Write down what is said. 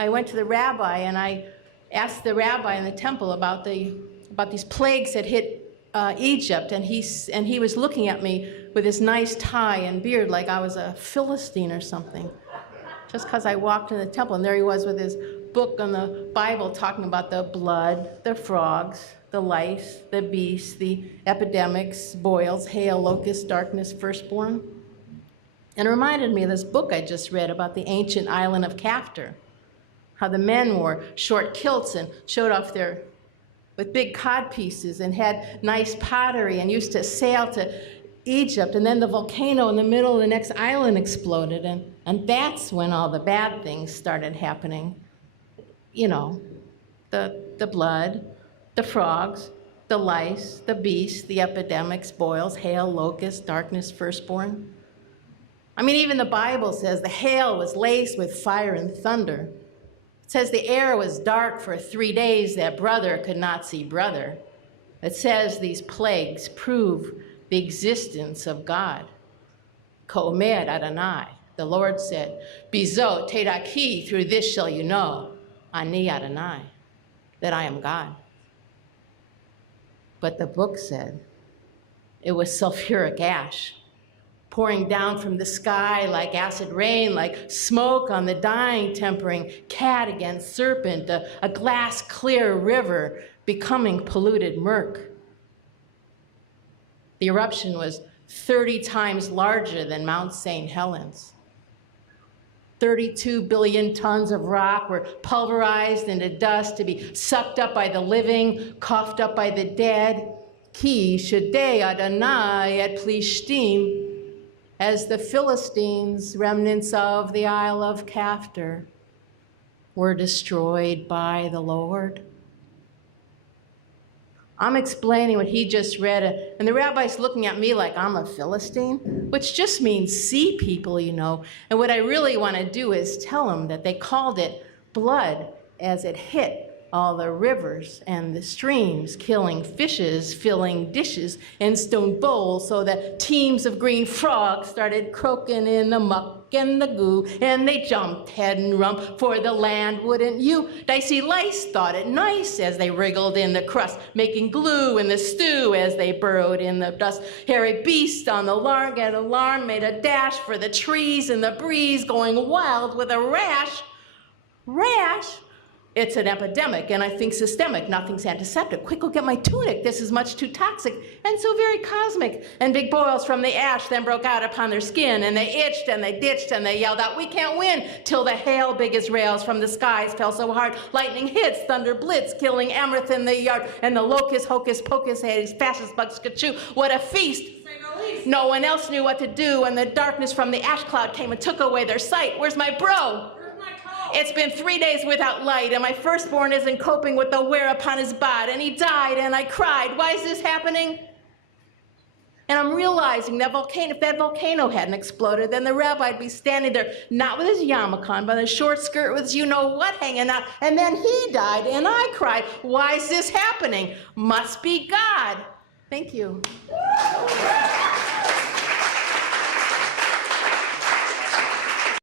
I went to the rabbi and I asked the rabbi in the temple about these plagues that hit Egypt, and he was looking at me with his nice tie and beard like I was a Philistine or something, just because I walked in the temple, and there he was with his book on the Bible talking about the blood, the frogs, the lice, the beasts, the epidemics, boils, hail, locusts, darkness, firstborn. And it reminded me of this book I just read about the ancient island of Caphtor, how the men wore short kilts and showed off with big cod pieces and had nice pottery and used to sail to Egypt, and then the volcano in the middle of the next island exploded, and that's when all the bad things started happening. You know, the blood, the frogs, the lice, the beasts, the epidemics, boils, hail, locusts, darkness, firstborn. I mean, even the Bible says the hail was laced with fire and thunder. It says the air was dark for 3 days, that brother could not see brother. It says these plagues prove the existence of God. Ko'omer Adonai, the Lord said, Bizo Tedaki, through this shall you know, Ani Adonai, that I am God. But the book said it was sulfuric ash, pouring down from the sky like acid rain, like smoke on the dying, tempering cat against serpent, a glass clear river becoming polluted murk. The eruption was 30 times larger than Mount St. Helens. 32 billion tons of rock were pulverized into dust to be sucked up by the living, coughed up by the dead. Ki shedei Adonai et plishtim, as the Philistines, remnants of the Isle of Caphtor, were destroyed by the Lord. I'm explaining what he just read, and the rabbi's looking at me like I'm a Philistine, which just means sea people, you know. And what I really want to do is tell him that they called it blood as it hit all the rivers and the streams, killing fishes, filling dishes and stone bowls, so that teams of green frogs started croaking in the muck and the goo, and they jumped head and rump for the land, wouldn't you? Dicey lice thought it nice as they wriggled in the crust, making glue in the stew as they burrowed in the dust. Hairy beast on the lark at alarm made a dash for the trees in the breeze, going wild with a rash. Rash? It's an epidemic, and I think systemic. Nothing's antiseptic. Quick, go get my tunic. This is much too toxic and so very cosmic. And big boils from the ash then broke out upon their skin, and they itched and they ditched and they yelled out, "We can't win!" Till the hail, big as rails, from the skies fell so hard. Lightning hits, thunder blitz, killing amaranth in the yard, and the locust, hocus pocus, Hades, fascist bugs, ka-choo. What a feast! No one else knew what to do, and the darkness from the ash cloud came and took away their sight. Where's my bro? It's been 3 days without light, and my firstborn isn't coping with the wear upon his bod, and he died, and I cried. Why is this happening? And I'm realizing that if that volcano hadn't exploded, then the rabbi'd be standing there, not with his yarmulke on, but a short skirt with you-know-what hanging out, and then he died, and I cried. Why is this happening? Must be God. Thank you.